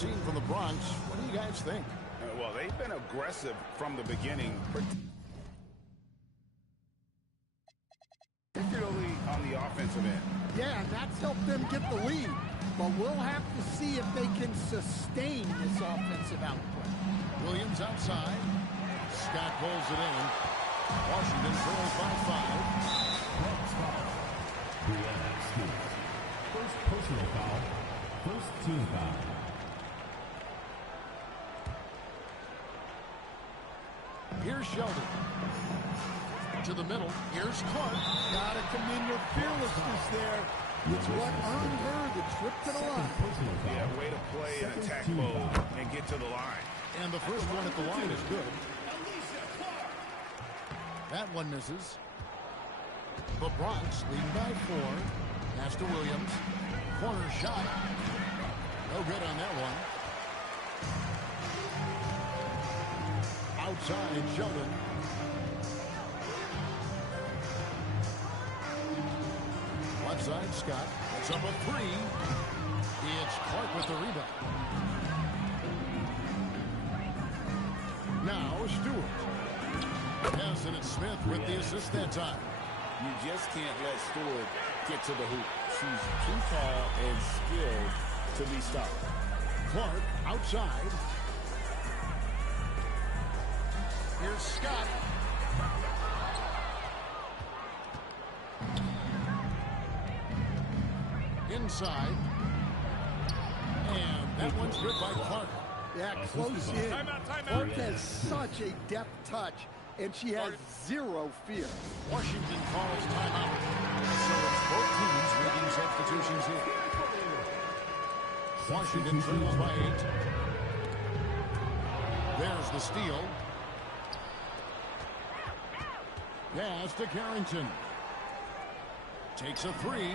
seen from the Bronx. What do you guys think? Well, they've been aggressive from the beginning, particularly on the offensive end. Yeah, and that's helped them get the lead. But we'll have to see if they can sustain this offensive output. Williams outside. Scott pulls it in. Washington trails by 5. First personal foul. First team foul. Here's Sheldon. To the middle. Here's Clark. Gotta commend her fearlessness there. It's what earned her the trip to the line. Yeah, way to play in attack mode and get to the line. And the first one at the line is good. That one misses. The Bronx leading by 4. Pass to Williams. Corner shot. No good on that one. Outside Sheldon. Left side Scott. It's up a 3. It's Clark with the rebound. Now Stewart. Yes, and it's Smith with the assist that time. You just can't let Stewart get to the hoop. She's too tall and skilled to be stopped. Clark outside. Here's Scott. Inside. And that one's good by Clark. Yeah, close in. Clark has such a deft touch, and she has zero fear. Washington calls timeout. So it's both teams making substitutions here. Washington trails by 8. There's the steal. Pass to Carrington. Takes a 3.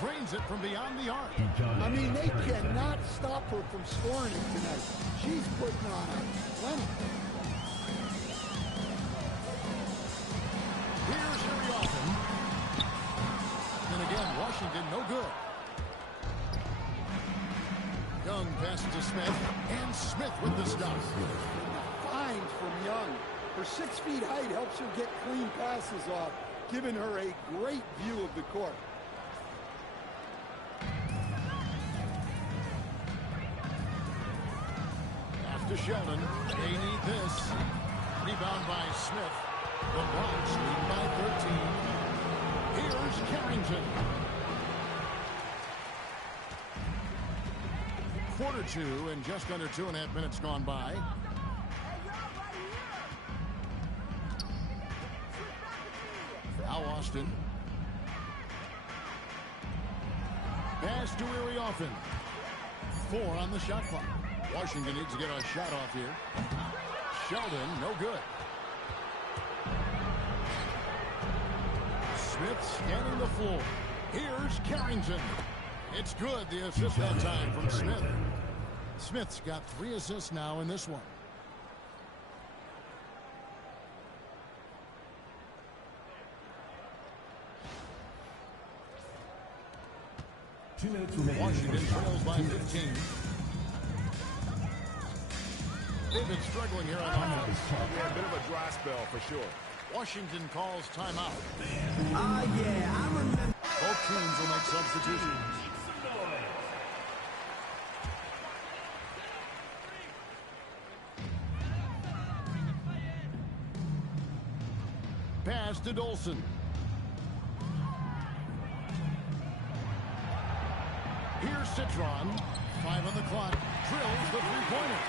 Drains it from beyond the arc. I mean, they cannot stop her from scoring it tonight. She's putting on a plenty. Here's Harry Austin. And again, Washington no good. Young passes to Smith. And Smith with the stop. Fine from Young. Her 6 feet height helps her get clean passes off, giving her a great view of the court. To Sheldon. They need this. Rebound by Smith. The Bronx lead by 13. Here's Carrington. Quarter 2 and just under 2.5 minutes gone by. Now Austin. Pass to Erie Offin. 4 on the shot clock. Washington needs to get a shot off here. Sheldon, no good. Smith scanning the floor. Here's Carrington. It's good, the assist that time from Smith. Smith's got 3 assists now in this one. Washington trails by 15. They've been struggling here on offense. Yeah, a bit of a dry spell for sure. Washington calls timeout. Yeah, I remember. Both teams will make substitutions. Pass to Dolson. Here's Citron. 5 on the clock. Drills the three-pointer.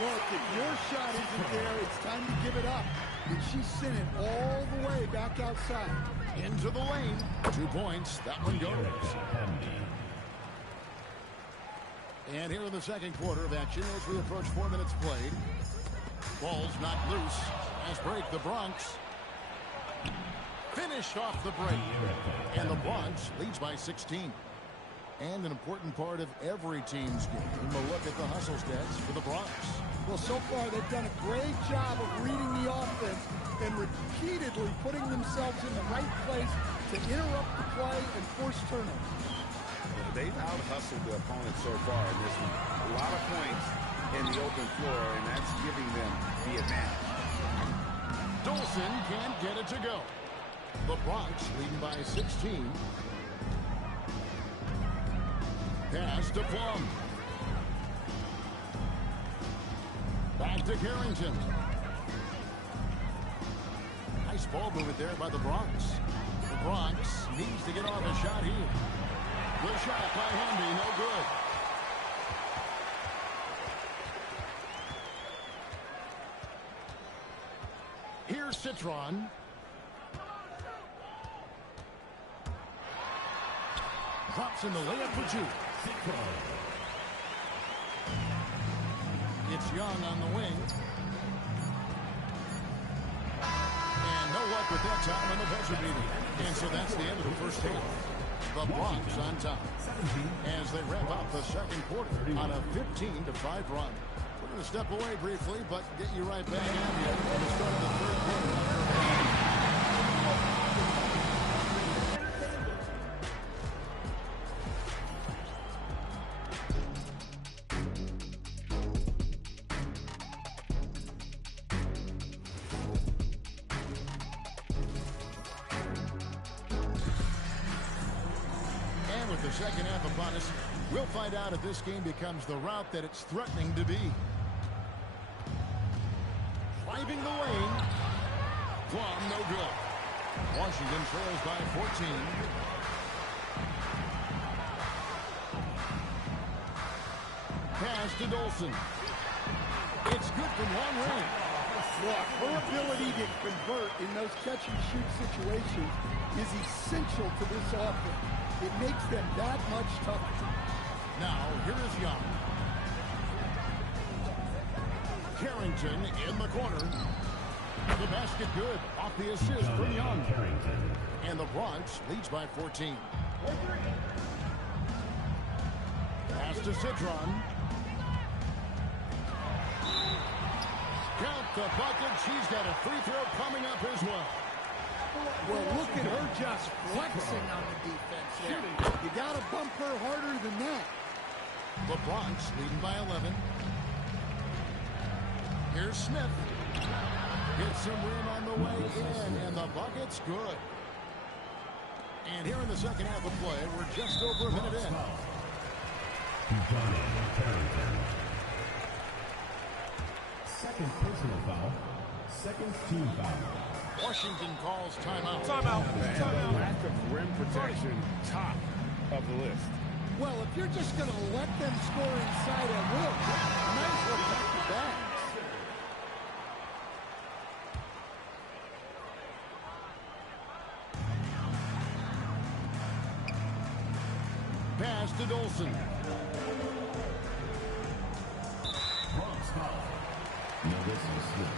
Look, if your shot isn't there, it's time to give it up. And she sent it all the way back outside. Into the lane. 2 points. That one goes. And here in the second quarter of action as we approach 4 minutes played. Ball's knocked loose. Fast break, the Bronx. Finished off the break. And the Bronx leads by 16. And an important part of every team's game. A look at the hustle stats for the Bronx. Well, so far they've done a great job of reading the offense and repeatedly putting themselves in the right place to interrupt the play and force turnovers. They've out-hustled the opponent so far in this one. A lot of points open floor, and that's giving them the advantage. Dolson can't get it to go. The Bronx leading by 16. Pass to Plum. Back to Carrington. Nice ball movement there by the Bronx. The Bronx needs to get off a shot here. Good shot by Hamby, no good. Here's Citron. Drops in the layup for two. It's Young on the wing. And no luck with that time on the buzzer beater. And so that's the end of the first half. The Bronx on top as they wrap up the second quarter on a 15-5 run. We're going to step away briefly, but get you right back at you at the start of the third quarter. With the second half upon us, we'll find out if this game becomes the route that it's threatening to be. Driving the lane. Plum, no good. Washington trails by 14. Pass to Dolson. It's good from long range. Look, her ability to convert in those catch-and-shoot situations is essential to this offense. It makes them that much tougher. Now, here is Young. Carrington in the corner. The basket good. Off the assist from Young. And the Bronx leads by 14. Pass to Citron. Count the bucket. She's got a free throw coming up as well. Well, look at her just flexing on the defense there. You got to bump her harder than that. The Bronx leading by 11. Here's Smith. Gets some room on the way in, and the bucket's good. And here in the second half of play, we're just over a minute in. Second personal foul. Second team foul. Washington calls timeout. Timeout. Lack of rim protection, top of the list. Well, if you're just going to let them score inside at will, you might as well pack your bags. Pass to Dolson. Bronx foul. No, this is Smith.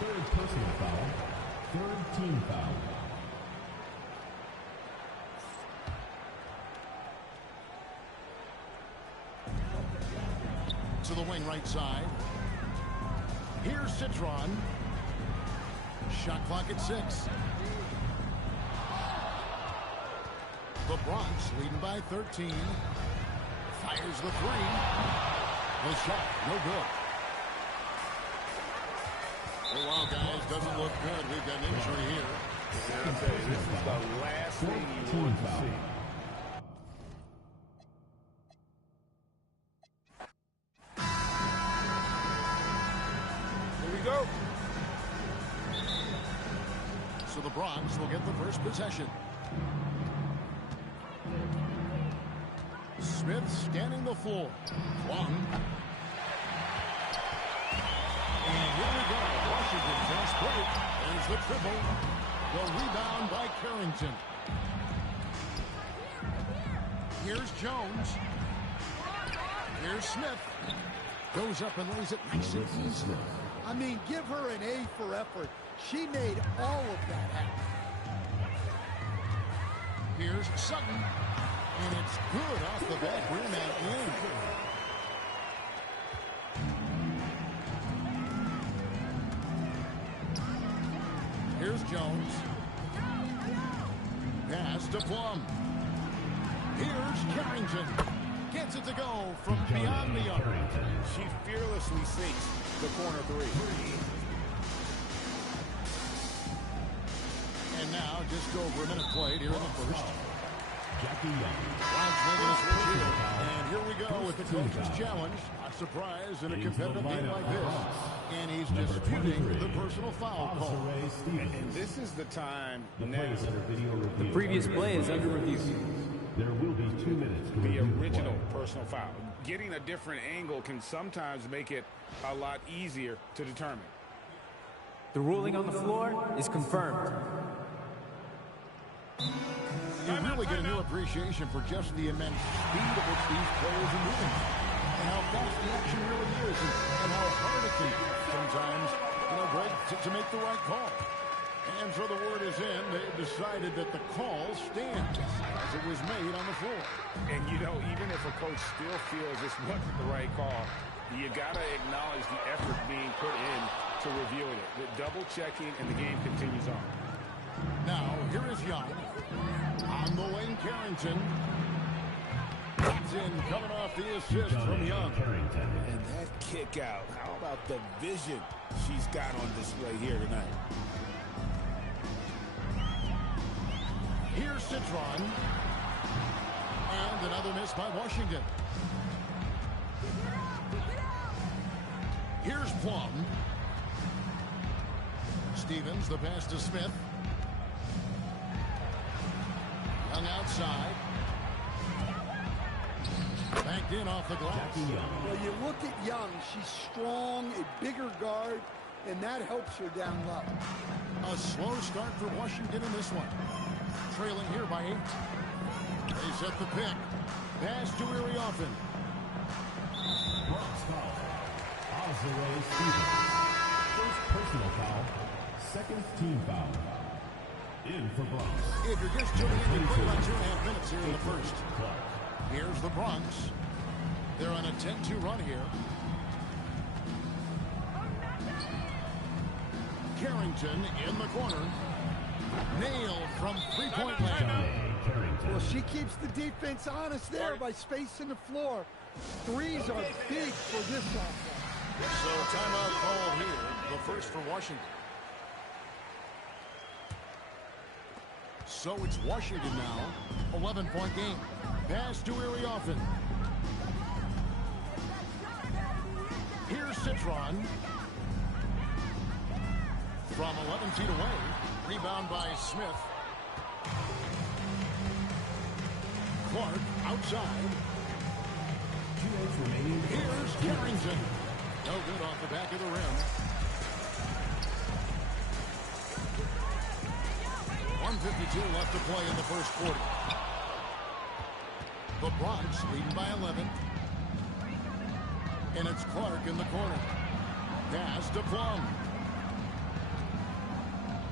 Third personal foul. Third team foul. To the wing right side. Here's Citron. Shot clock at 6. The Bronx leading by 13. Fires the three. The shot, no good. Oh, wow, guys, doesn't look good. We've got an injury here. And I'll tell you, this is the last thing you want to see. Here we go. So the Bronx will get the first possession. Smith scanning the floor. One. And here we go. Washington fast break. There's the triple. The rebound by Carrington. Here's Jones. Here's Smith. Goes up and lays it nice and easy. I mean, give her an A for effort. She made all of that happen. Here's Sutton. And it's good off the back rim and in. Here's Jones. Pass to Plum. Here's Carrington. Gets it to go from beyond the arc. She fearlessly sinks the corner three. And now just over a minute played here in the first. Bronx making a switch here. And here we go with the coach's challenge. Not surprised in a competitive game like this. And he's disputing the personal foul call. And this is the time now. The previous play is under review. There will be 2 minutes to The review the original play. personal foul. Getting a different angle can sometimes make it a lot easier to determine. The ruling on the floor is confirmed. You really get a new appreciation for just the immense speed at which these players are moving. And how fast the action really is. And how hard it can be sometimes, Greg, to make the right call. And so the word is in. They've decided that the call stands as it was made on the floor. And, even if a coach still feels this wasn't the right call, you got to acknowledge the effort being put in to reviewing it. The double checking, and the game continues on. Now, here is Young. On the wing, Carrington. That's in, coming off the assist from Young. And that kick out, how about the vision she's got on display here tonight? Here's Citron. And another miss by Washington. Here's Plum. Stevens, the pass to Smith. Young outside. Backed in off the glass. Well, you look at Young. She's strong, a bigger guard, and that helps her down low. A slow start for Washington in this one. Trailing here by 8. They set the pick. Pass to Erie often. Bronx foul. Azure Stevens. First personal foul. Second team foul. In for Bronx. If you're just tuning in, we play about 2.5 minutes here in the first. Here's the Bronx. They're on a 10-2 run here. Carrington in the corner. Nailed from three-point land. Well, she keeps the defense honest there by spacing the floor. Threes are big for this offense. So timeout called here. The first for Washington. So it's Washington now. 11-point game. Pass to Erie often. Here's Citron. From 11 feet away. Rebound by Smith. Clark outside. 2 minutes remaining. Here's Carrington. No good off the back of the rim. 1:52 left to play in the first quarter. The Bronx leading by 11. And it's Clark in the corner. Pass to Plum.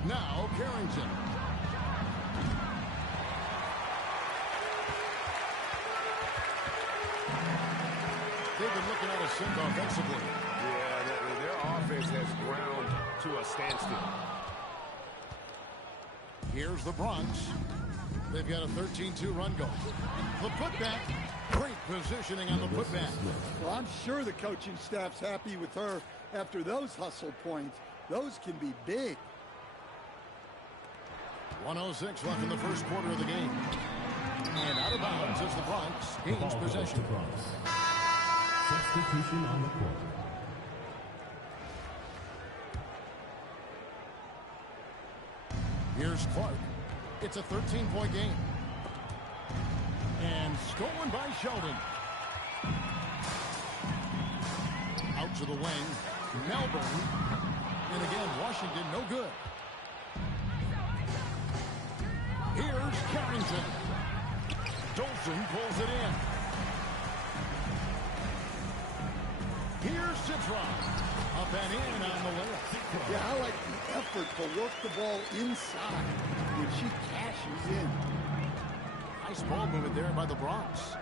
Now Carrington. They've been looking at a sink offensively. Yeah, their offense has ground to a standstill. Here's the Bronx. They've got a 13-2 run going. The putback. Great positioning on the putback. Well, I'm sure the coaching staff's happy with her after those hustle points. Those can be big. 1:06 left in the first quarter of the game. And out of bounds as the Bronx gains possession. Substitution on the court. Here's Clark. It's a 13-point game. And stolen by Sheldon. Out to the wing. Melbourne. And again, Washington no good. Here's Carrington. Dolson pulls it in. Here's Citron. Up and in on the layup. Yeah, I like the effort to work the ball inside when she cashes in. Nice ball movement there by the Bronx.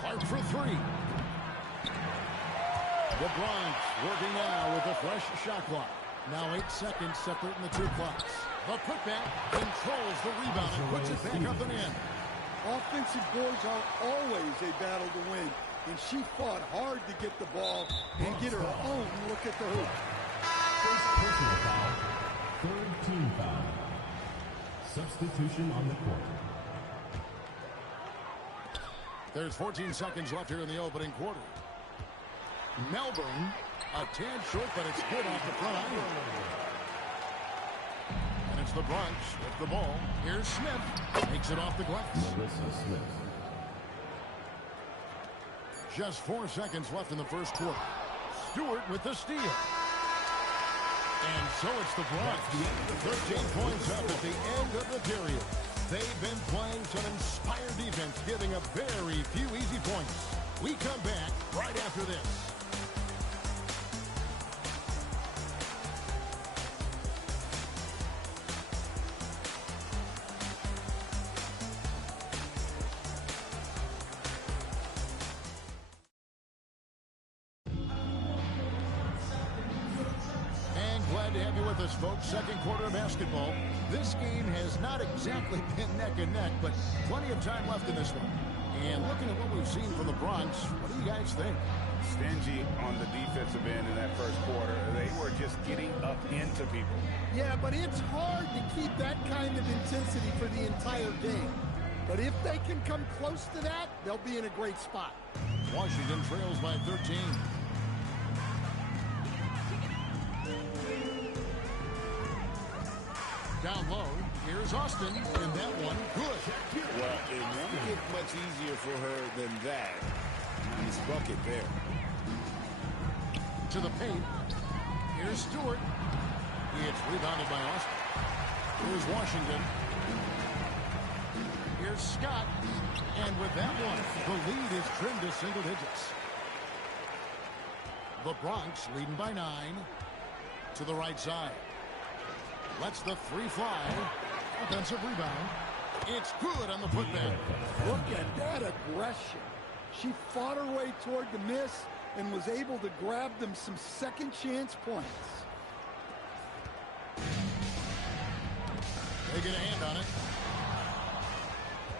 Clark for 3. The Bronx working now with a fresh shot clock. Now 8 seconds separating the two clocks. The putback controls the rebound and puts it back up and in. Offensive boards are always a battle to win, and she fought hard to get the ball and get her own look at the hoop. First personal foul, third team foul. Substitution on the court. There's 14 seconds left here in the opening quarter. Melbourne, a tad short, but it's good off the front iron. And it's the Bronx with the ball. Here's Smith. Takes it off the glass. Melissa Smith. Just 4 seconds left in the first quarter. Stewart with the steal. And so it's the Bronx. 13 points up at the end of the period. They've been playing some inspired defense, giving up very few easy points. We come back right after this. Folks, second quarter of basketball. This game has not exactly been neck and neck, but plenty of time left in this one. And looking at what we've seen from the Bronx, what do you guys think? Stingy on the defensive end in that first quarter. They were just getting up into people. Yeah, but it's hard to keep that kind of intensity for the entire game. But if they can come close to that, they'll be in a great spot. Washington trails by 13. Down low, here's Austin, and that one good. Well, it won't get much easier for her than that. Nice bucket there. To the paint, here's Stewart. It's rebounded by Austin. Here's Washington. Here's Scott, and with that one, the lead is trimmed to single digits. The Bronx leading by 9 to the right side. Lets the three fly. Offensive rebound. It's good on the putback. Look at that aggression. She fought her way toward the miss and was able to grab them some second chance points. They get a hand on it.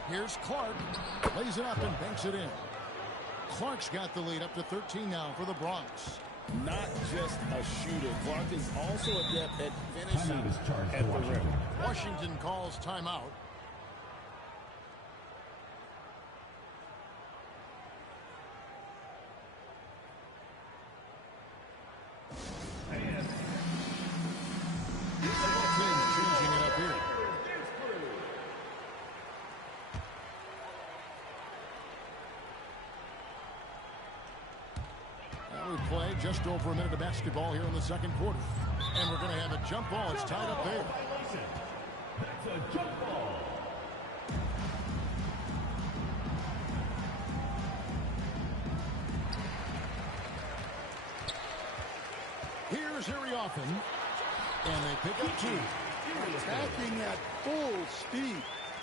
Here's Clark. Lays it up and banks it in. Clark's got the lead up to 13 now for the Bronx. Not just a shooter. Clark is also adept at finishing at the rim. Washington calls timeout. Team changing it up here. We play just over a minute of basketball here in the second quarter. And we're going to have a jump ball. It's tied up there. That's a jump ball. Here's Harry Offen. And they pick up 2. Attacking at full speed.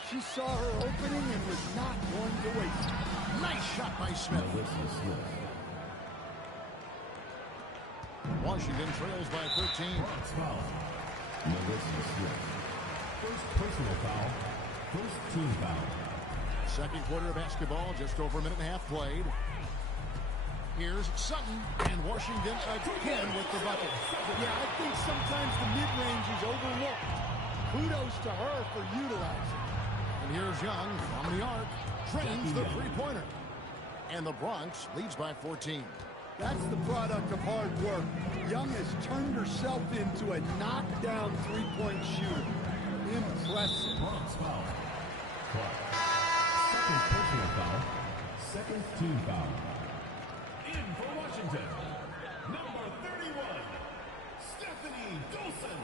She saw her opening and was not going to waste it. Nice shot by Smith. Washington trails by 13. First personal foul. First team foul. Second quarter of basketball, just over a minute and a half played. Here's Sutton, and Washington again with the bucket. Yeah, I think sometimes the mid-range is overlooked. Kudos to her for utilizing. And here's Young from the arc. Trains the three-pointer. And the Bronx leads by 14. That's the product of hard work. Young has turned herself into a knockdown three-point shooter. Impressive. Bronx foul. Second personal foul. Second team foul. In for Washington, number 31, Stephanie Dolson.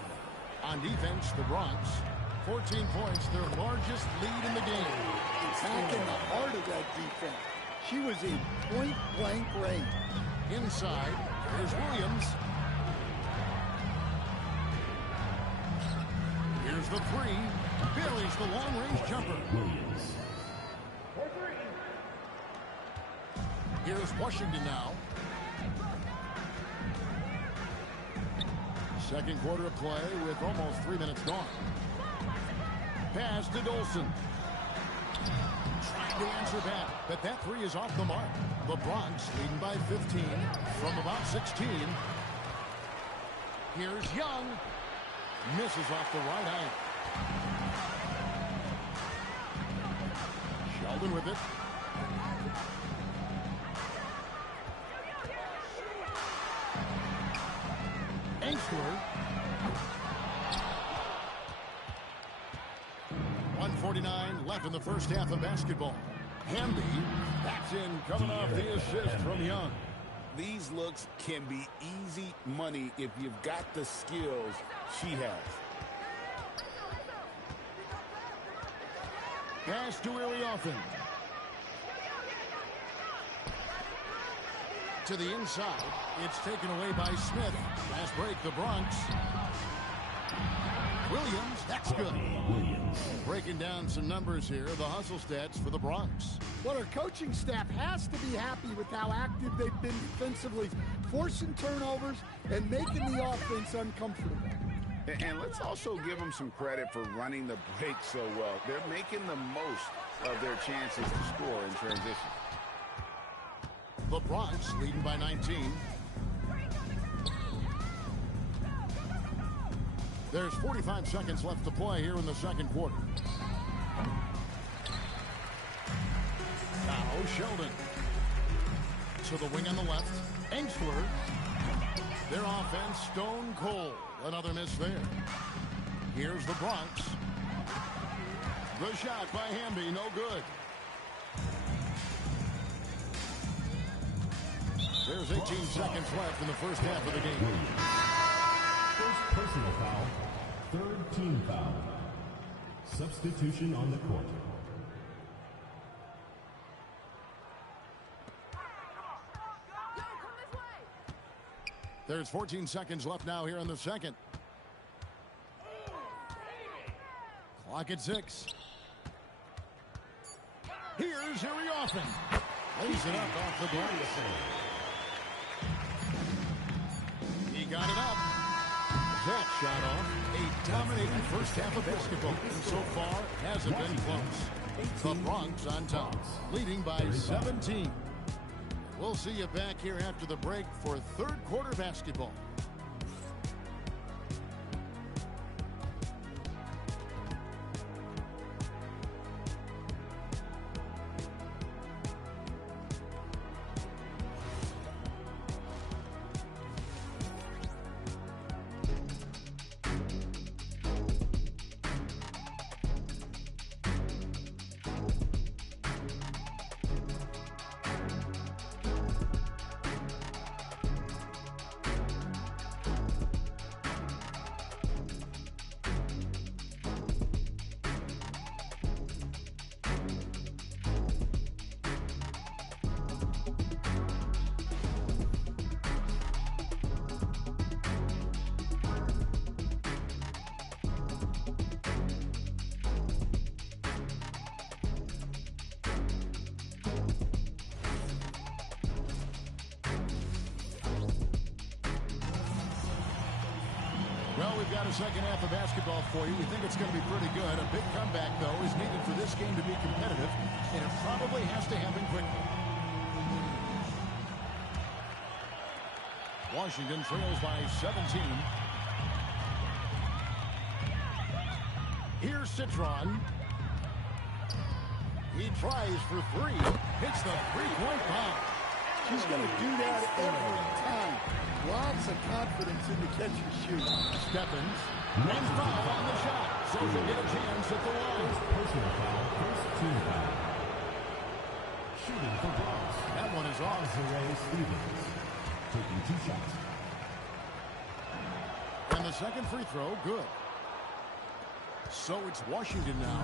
On defense, the Bronx, 14 points, their largest lead in the game. Back in the heart of that defense. She was in point-blank range. Inside, here's Williams. Here's the three. Buries the long-range jumper. Williams. Here's Washington now. Second quarter of play with almost 3 minutes gone. Pass to Dolson. to answer back, but that three is off the mark. The Bronx leading by 15 from about 16. Here's Young. Misses off the right eye. Sheldon with it. Engstler. 1:49 left in the first half of basketball. Hamby, that's in, coming off the assist from Young. These looks can be easy money if you've got the skills she has. Pass to Iriofin. To the inside. It's taken away by Smith. Last break, the Bronx. Williams, that's good. Breaking down some numbers here, the hustle stats for the Bronx. Well, our coaching staff has to be happy with how active they've been defensively, forcing turnovers and making the offense uncomfortable. And let's also give them some credit for running the break so well. They're making the most of their chances to score in transition. The Bronx leading by 19. There's 45 seconds left to play here in the second quarter. Now Sheldon. To the wing on the left. Engstler. Their offense stone cold. Another miss there. Here's the Bronx. The shot by Hamby, no good. There's 18 seconds left in the first half of the game. First personal foul. Third team foul. Substitution on the court. There's 14 seconds left now here in the second. Clock at 6. Here's Iriofin. Lays it up off the glass. He got it up. That shot off. A dominating first half of basketball. And so far, hasn't been close. The Bronx on top, leading by 17. We'll see you back here after the break for third quarter basketball. Well, we've got a second half of basketball for you. We think it's going to be pretty good. A big comeback, though, is needed for this game to be competitive, and it probably has to happen quickly. Washington trails by 17. Here's Citron. He tries for three. Hits the three-point bomb. She's going to do that every time. Lots of confidence in the catch and shoot. Stephens. And foul on the shot. So she'll get a chance at the line. Personal foul. First team foul. Shooting for Bronx. That one is off. Desiree Stevens. Taking 2 shots. And the second free throw, good. So it's Washington now.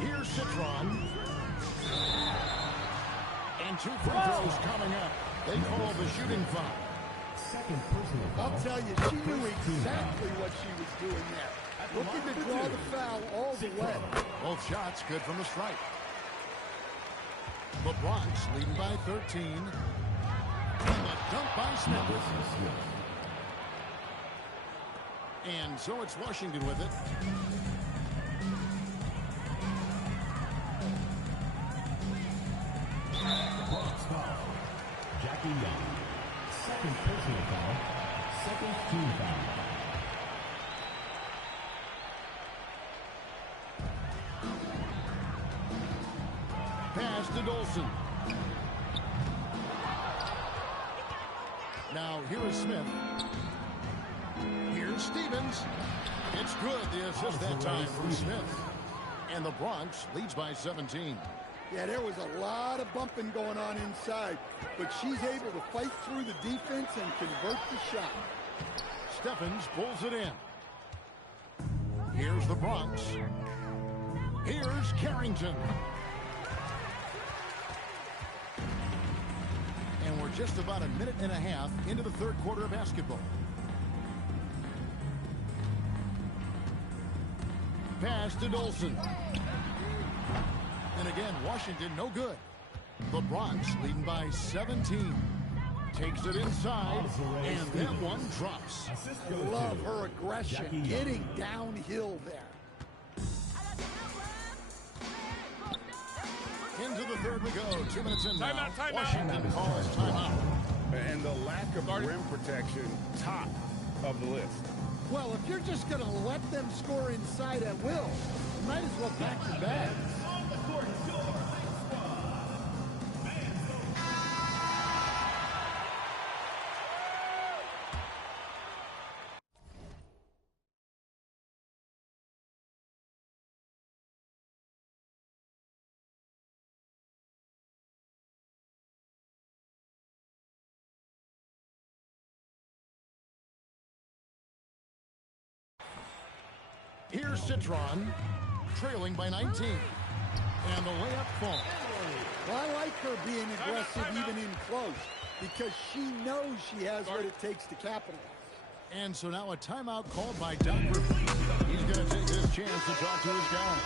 Here's Citron. And 2 free throws coming up. They call the shooting foul. Second personal foul. I'll tell you, she knew exactly what she was doing there. Looking to draw the foul all the way. Both shots good from the strike. The Bronx leading by 13. And the dunk by Smith. And so it's Washington with it. Young. Second personal foul. Second team foul. Pass to Dolson. Now here is Smith. Here's Stevens. It's good, the assist that time from Smith. And the Bronx leads by 17. Yeah, there was a lot of bumping going on inside, but she's able to fight through the defense and convert the shot. Stephens pulls it in. Here's the Bronx. Here's Carrington. And we're just about a minute and a half into the third quarter of basketball. Pass to Dolson. And again, Washington no good. The Bronx leading by 17. Takes it inside, and that one drops. Love her aggression, getting downhill there. Into the third we go. 2 minutes in now. Timeout. Washington calls timeout. And the lack of rim protection, top of the list. Well, if you're just going to let them score inside at will, you might as well pack your bags. Here's Citron, trailing by 19. And the layup falls. Well, I like her being aggressive even in close because she knows she has what it takes to capitalize. And so now a timeout called by Doug Griffin. He's going to take this chance to talk to his guys.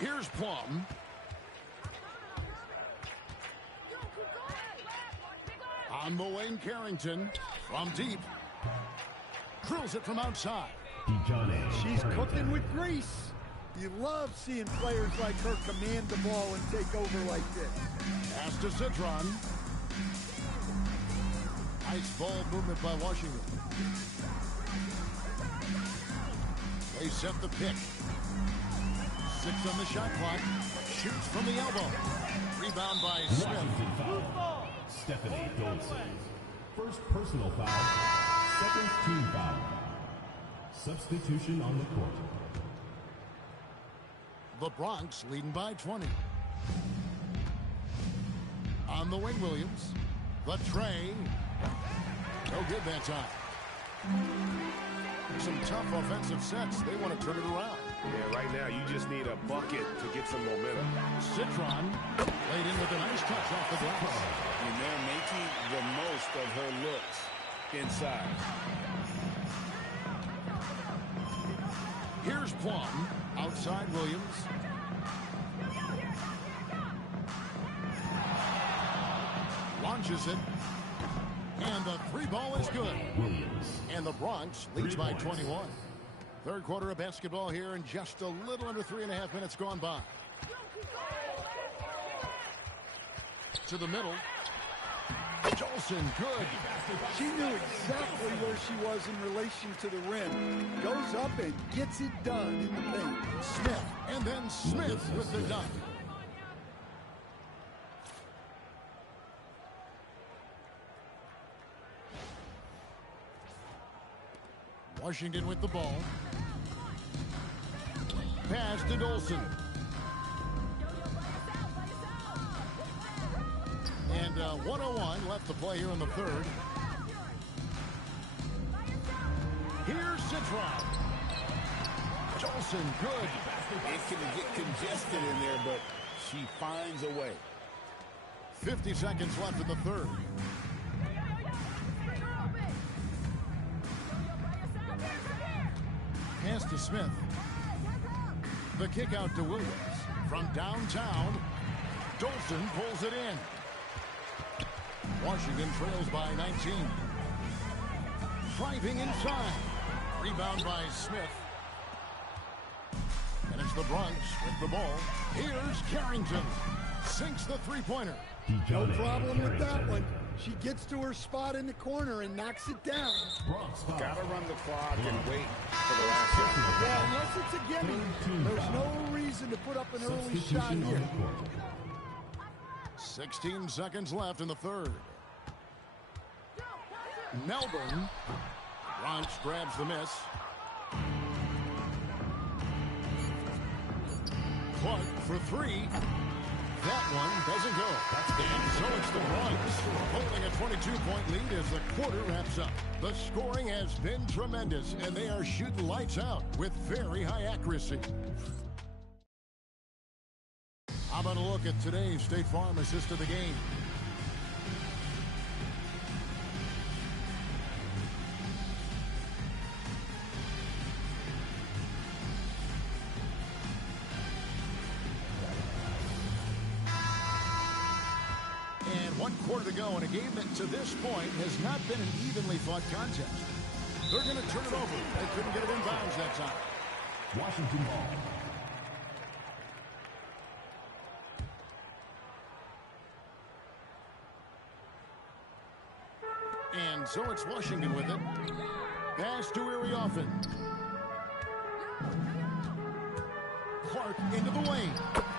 Here's Plum. On the lane, Carrington from deep. Drills it from outside. She's cooking with grease. You love seeing players like her command the ball and take over like this. Pass to Citron. Nice ball movement by Washington. They set the pick. 6 on the shot clock. Shoots from the elbow. Rebound by Smith. Stephanie Dolson. First personal foul. Second team foul. Substitution on the court. The Bronx leading by 20. On the wing, Williams. The tray. No good that time. Some tough offensive sets. They want to turn it around. Yeah, right now you just need a bucket to get some momentum. Citron laid in with a nice touch off the glass. And they're making the most of her looks inside. Here's Plum. Outside Williams. Launches it. And the three ball is good. Williams. And the Bronx leads by 21. Third quarter of basketball here in just a little under 3.5 minutes gone by. To the middle. Jolson, good. She knew exactly where she was in relation to the rim. Goes up and gets it done in the paint. Smith, and then Smith with the dunk. Washington with the ball. Pass to Dolson. And 1:01 left to play here in the third. Here's Citron. Dolson, good. It can get congested in there, but she finds a way. 50 seconds left in the third. Pass to Smith. The kick out to Williams. From downtown, Dolson pulls it in. Washington trails by 19. Driving inside. Rebound by Smith. And it's the Bronx with the ball. Here's Carrington. Sinks the three-pointer. No problem with that one. She gets to her spot in the corner and knocks it down. Got to run the clock and wait for the last second. Yeah, unless it's a gimme, there's no reason to put up an early shot here. 16 seconds left in the third. Melbourne. Bronx grabs the miss. Clark for three. That one doesn't go. And so it's the Bronx holding a 22-point lead as the quarter wraps up. The scoring has been tremendous, and they are shooting lights out with very high accuracy. How about a look at today's State Farm assist of the game? And 1 quarter to go in a game that to this point has not been an evenly fought contest. They're going to turn it over. They couldn't get it in bounds that time. Washington ball. And so it's Washington with it. Pass to Iriofin. Clark into the lane.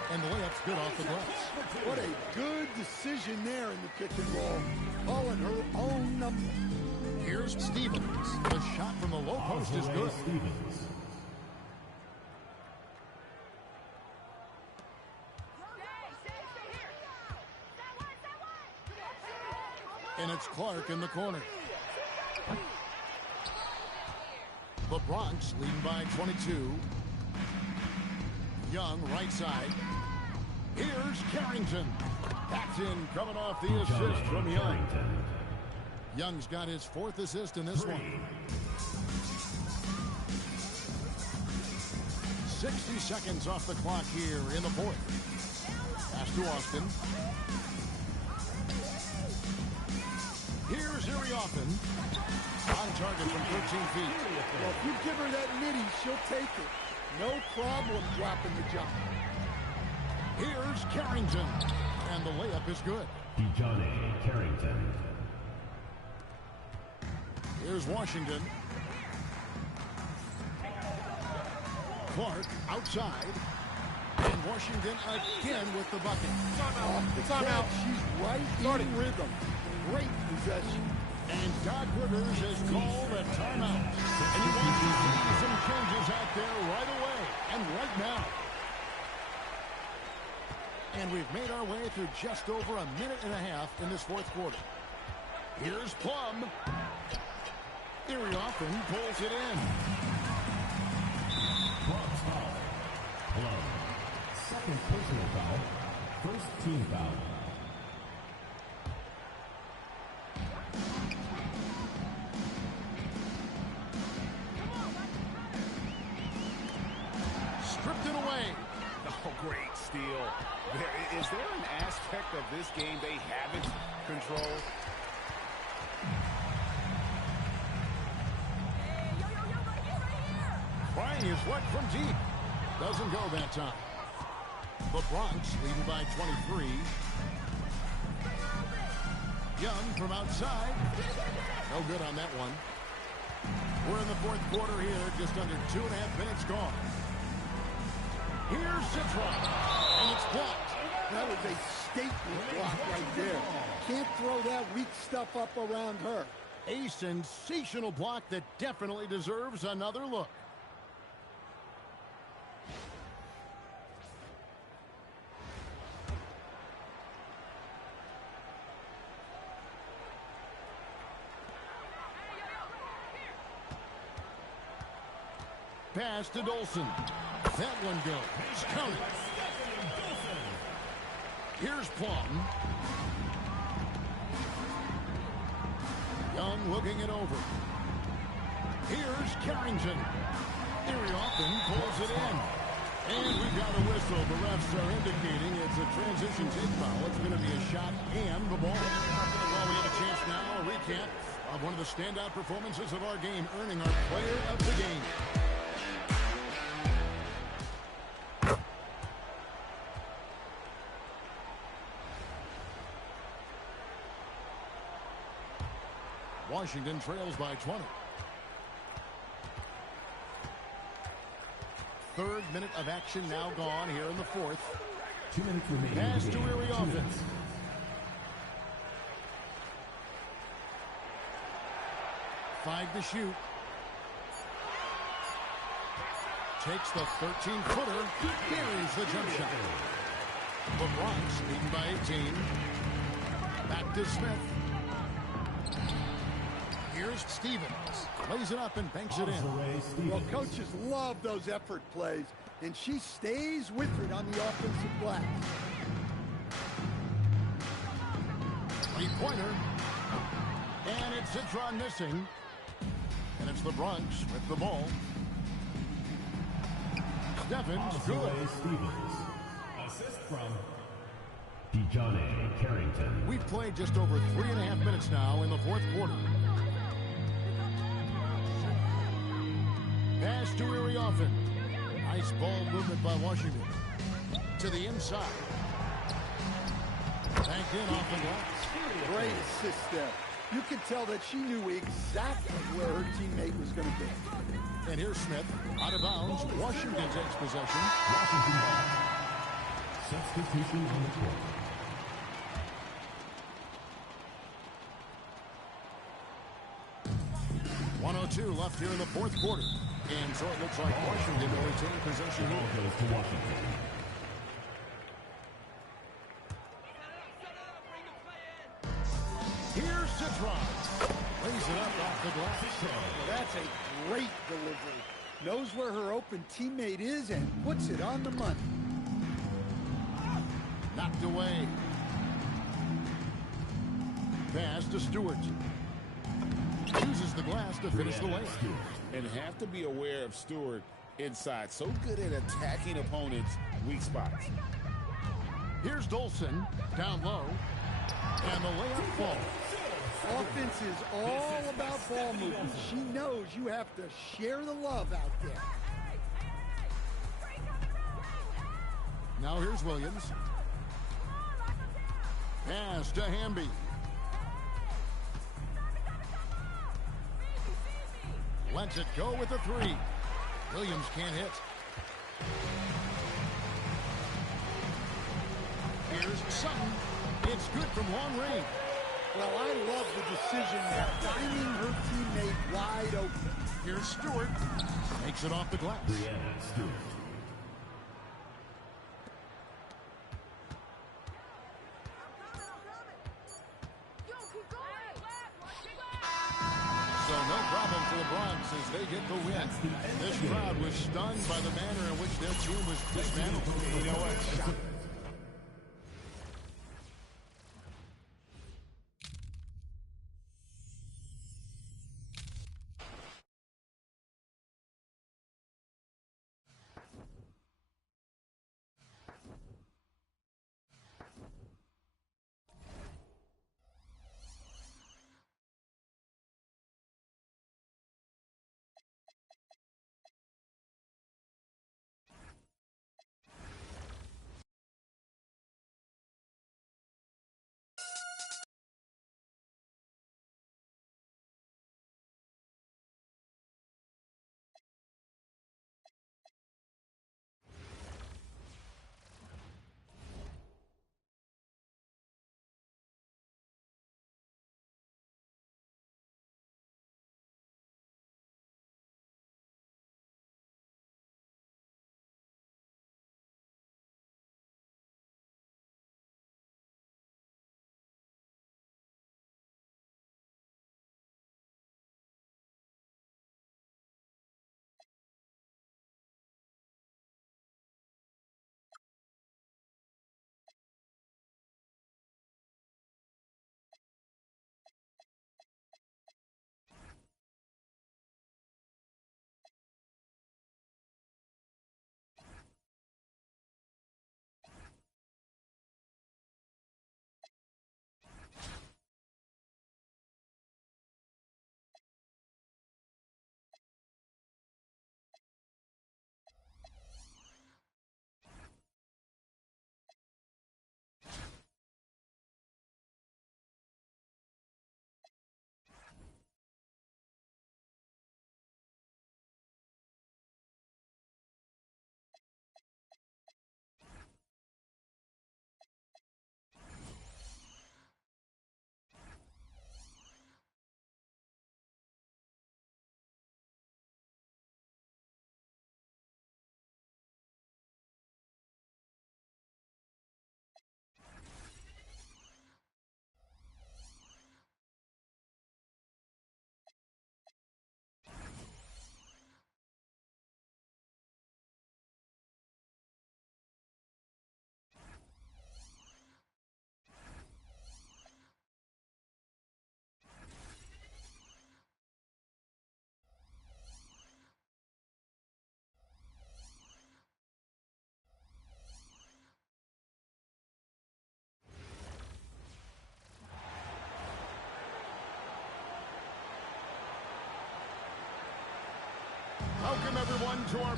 And the layup's good off the glass. What a good decision there in the pick and roll. Calling her own number. Here's Stevens. The shot from the low post is good. Stevens. And it's Clark in the corner. The Bronx leading by 22. Young, right side. Here's Carrington. Backed in, coming off the assist from Young. Young's got his 4th assist in this one. 60 seconds off the clock here in the 4th. Pass to Austin. Here's Iriofin. On target from 13 feet. Well, if you give her that nitty, she'll take it. No problem dropping the jump. Here's Carrington. And the layup is good. DeJohnny Carrington. Here's Washington. Clark outside. And Washington again with the bucket. Timeout. She's right in rhythm. Great possession. And Doc Rivers has called a timeout. And he wants to see some changes out there right away and right now. And we've made our way through just over a minute and a half in this 4th quarter. Here's Plum. Iriofin pulls it in. Bronx foul. Plum. 2nd personal foul. 1st team foul. Stripped it away. Oh, great steal. Is there an aspect of this game they haven't controlled? Trying his luck from deep. Doesn't go that time. The Bronx leading by 23. Young from outside. No good on that one. We're in the 4th quarter here. Just under 2.5 minutes gone. Here's Citron. And it's blocked. That was a statement block right there. Can't throw that weak stuff up around her. A sensational block that definitely deserves another look. Pass to Dolson. That one goes. Count it. Here's Plum. Young looking it over. Here's Carrington. Iriofin pulls it in. And we've got a whistle. The refs are indicating it's a transition take foul. It's going to be a shot and the ball. Well, we have a chance now, a recap of one of the standout performances of our game, earning our player of the game. Washington trails by 20. Third minute of action now gone here in the fourth. 2 minutes remaining. Pass to Erie offense. Five to shoot. Takes the 13-footer. Carries the jump shot. The Bronx leading by 18. Back to Smith. Here's Stevens. Lays it up and banks it in. Well, coaches love those effort plays, and she stays with it on the offensive glass. Three-pointer. And it's Citron missing. And it's the Bronx with the ball. Stevens, good. Stevens. Assist from Dejohnne Carrington. We've played just over 3.5 minutes now in the fourth quarter. Pass to Erie offense. Nice ball movement by Washington. To the inside. Banked in off the glass. Great assist there. You can tell that she knew exactly where her teammate was going to be. And here's Smith. Out of bounds. Washington takes possession. Washington ball. Substitution on the court. .102 left here in the fourth quarter. And so it looks like Washington will retain possession. Ball goes to Washington. Here's Citron. Lays it up off the glass. Well, that's a great delivery. Knows where her open teammate is and puts it on the money. Knocked away. Pass to Stewart. Uses the glass to finish the layup. And have to be aware of Stewart inside. So good at attacking opponents' weak spots. Here's Dolson. Down low. And the layup falls. Offense is all about ball movement. She knows you have to share the love out there. Now here's Williams. Pass to Hamby. Lets it go with a three. Williams can't hit. Here's Sutton. It's good from long range. Well, I love the decision there, finding her teammate wide open. Here's Stewart. Makes it off the glass. Brianna Stewart. So no problem for the Bronx as they get the win. This crowd was stunned by the manner in which their team was dismantled. You know what?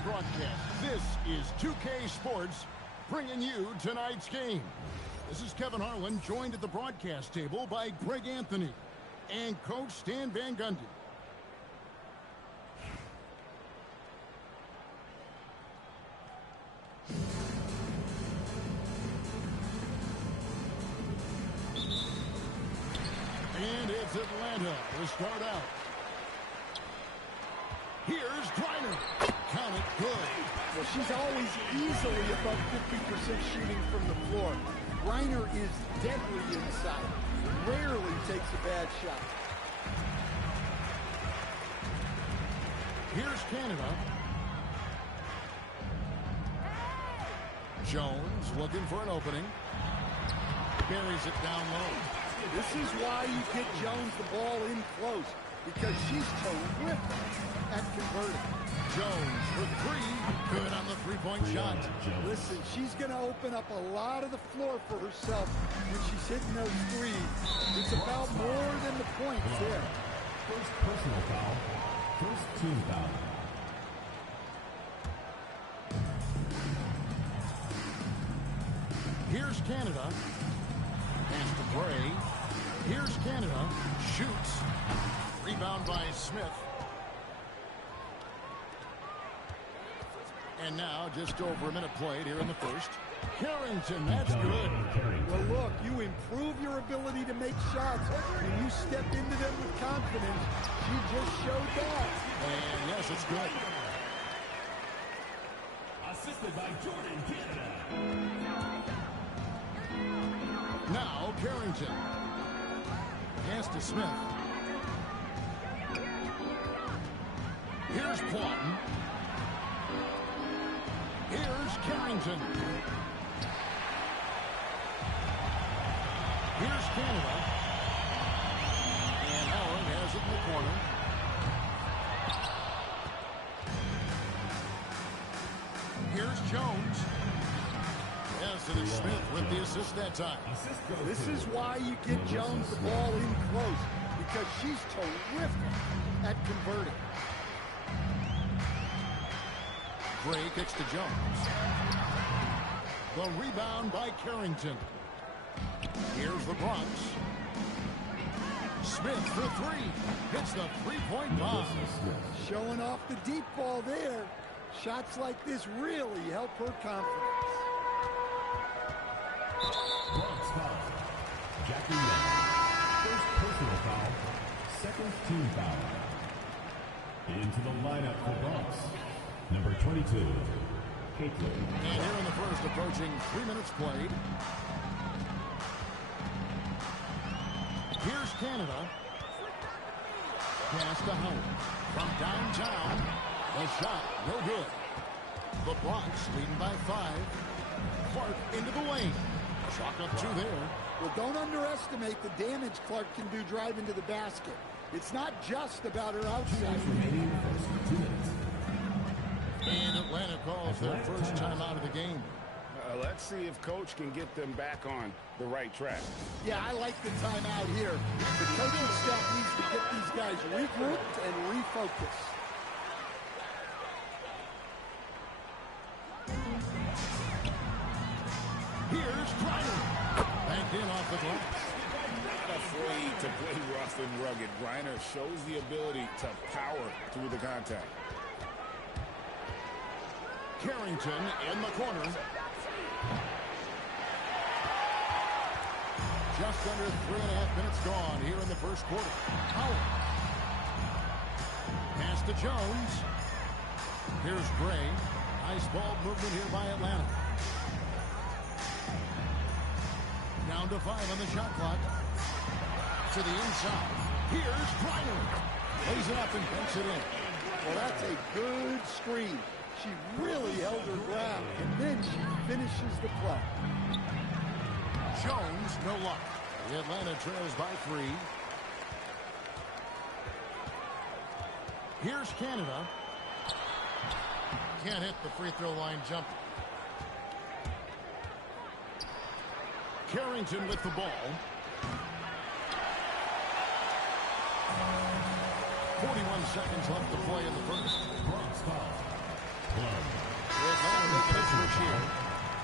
broadcast. This is 2K Sports bringing you tonight's game. This is Kevin Harlan, joined at the broadcast table by Greg Anthony and Coach Stan Van Gundy. And it's Atlanta to start out. Here's Griner. Count it good. Well, she's always easily above 50% shooting from the floor. Griner is deadly inside. Rarely takes a bad shot. Here's Canada. Jones looking for an opening. Buries it down low. This is why you get Jones the ball in close, because she's terrific at converting. Jones for three. Good on the three-point shot. Listen, she's going to open up a lot of the floor for herself when she's hitting those threes. It's about more than the points there. First personal foul. First team foul. Here's Canada. Pass to Bray. Here's Canada. Shoots. Rebound by Smith. And now just over a minute played here in the first. Carrington, that's good. Well, look, you improve your ability to make shots when you step into them with confidence. She just showed that. And yes, it's good. Assisted by Jordan Canada. Now Carrington. Pass to Smith. Here's Plotton. Here's Carrington. Here's Canada. And Howard has it in the corner. Here's Jones. Yes, it is Smith with the assist that time. This is why you get Jones the ball in close, because she's terrific at converting. Gray kicks to Jones. The rebound by Carrington. Here's the Bronx. Smith for three. Hits the three-point bomb. Showing off the deep ball there. Shots like this really help her confidence. Bronx foul. Jackie Young. First personal foul. Second team foul. Into the lineup for Bronx. Number 22, Caitlin. And here in the first, approaching 3 minutes played. Here's Canada. Pass to Howard. From downtown, the shot, no good. The Bronx leading by 5. Clark into the lane. Chalk up 2 there. Well, don't underestimate the damage Clark can do driving to the basket. It's not just about her outside. And Atlanta calls their first time out of the game. Let's see if Coach can get them back on the right track. Yeah, I like the timeout here. The coaching staff needs to get these guys regrouped and refocused. Here's Griner. Banked in off the glass. Not afraid to play rough and rugged. Griner shows the ability to power through the contact. Carrington in the corner. Just under 3.5 minutes gone here in the first quarter. Howard. Pass to Jones. Here's Gray. Nice ball movement here by Atlanta. Down to 5 on the shot clock. To the inside. Here's Griner. Lays it up and banks it in. Well, that's a good screen. She really held her ground, and then she finishes the play. Jones, no luck. The Atlanta trails by 3. Here's Canada. Can't hit the free throw line jumper. Carrington with the ball. 41 seconds left to play in the first. Bronx foul. Atlanta making a switch here.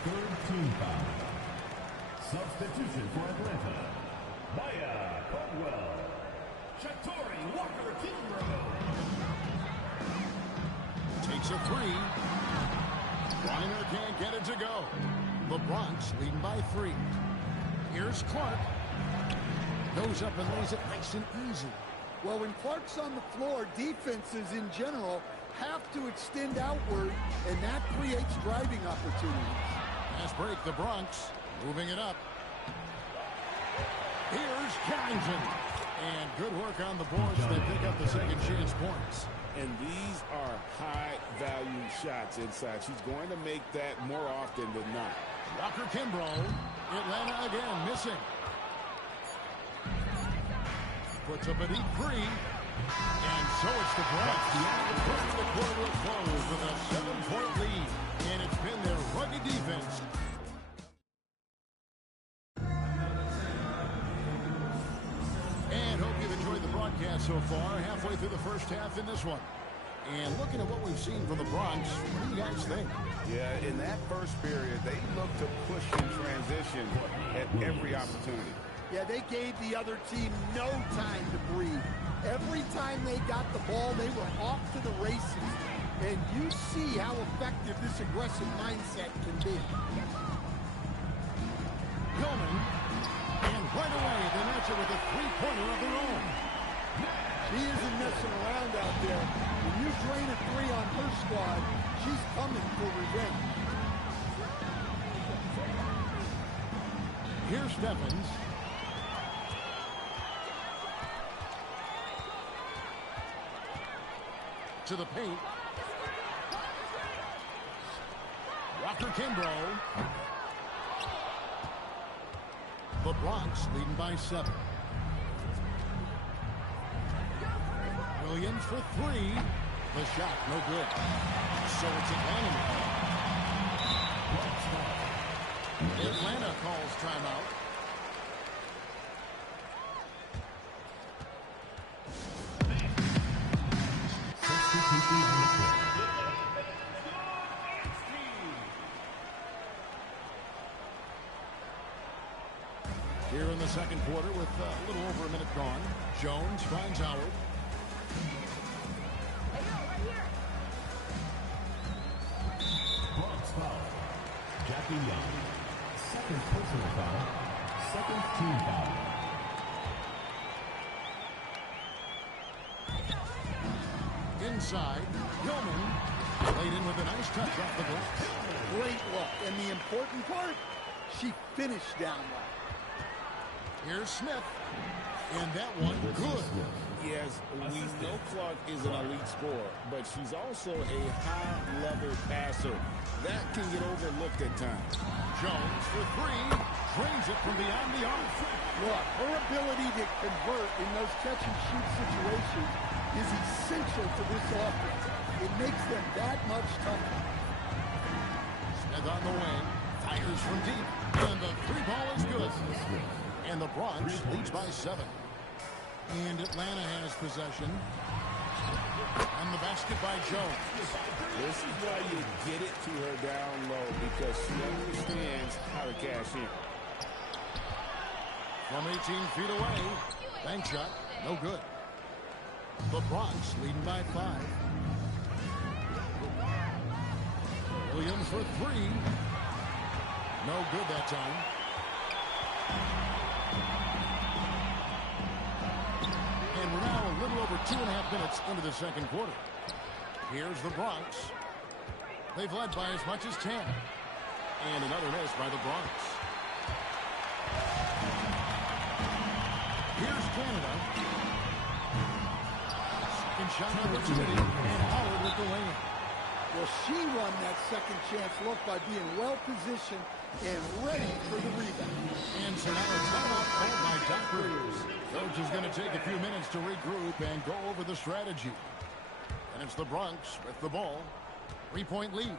Third team foul. Substitution for Atlanta. Maya Caldwell. Shatori Walker-Kimbrough. Takes a three. Reiner can't get it to go. The Bronx leading by 3. Here's Clark. Goes up and lays it nice and easy. Well, when Clark's on the floor, defenses in general have to extend outward, and that creates driving opportunities. Fast break, the Bronx moving it up. Here's Carrington. And good work on the boards. They pick up the second chance points. And these are high-value shots inside. She's going to make that more often than not. Walker-Kimbrough. Atlanta again missing. Puts up a deep three. And so it's the Bronx. The quarter will close with a 7-point lead. And it's been their rugged defense. And hope you've enjoyed the broadcast so far. Halfway through the first half in this one. And looking at what we've seen from the Bronx, what do you guys think? Yeah, in that first period, they looked to push in transition at every opportunity. Yeah, they gave the other team no time to breathe. Every time they got the ball, they were off to the races. And you see how effective this aggressive mindset can be. Hillman. And right away, they match it with a three-pointer of their own. She isn't messing around out there. When you drain a 3 on her squad, she's coming for revenge. Here's Stephens. To the paint. Walker-Kimbrough. The Bronx leading by 7. Williams for 3. The shot, no good. So it's Atlanta. Atlanta calls timeout. Here in the second quarter with a little over a minute gone. Jones finds Howard. Bronx foul. Jackie Young. Second personal foul. Second team foul. Inside, Hillman laid in with a nice touch off the glass. Great look. And the important part, she finished down well. Here's Smith. And that one good. Yes, we know Clark is an elite scorer, but she's also a high-level passer. That can get overlooked at times. Jones for 3. Drains it from beyond the arc. Look, her ability to convert in those catch-and-shoot situations is essential to this offense. It makes them that much tougher. Smith on the wing. Fires from deep. And the 3-ball is good. And the Bronx leads by 7. And Atlanta has possession. And the basket by Jones. This is why you get it to her down low, because she understands how to cash in. From 18 feet away. Bank shot. No good. The Bronx leading by 5. Williams for 3. No good that time. And we're now a little over 2.5 minutes into the second quarter. Here's the Bronx. They've led by as much as 10. And another miss by the Bronx. Here's Canada. Second shot opportunity. And Howard with the lane. Well, she won that second chance look by being well-positioned and ready for the rebound. And so now a timeout called by Doc Rivers. Coach is going to take a few minutes to regroup and go over the strategy. And it's the Bronx with the ball. 3-point lead.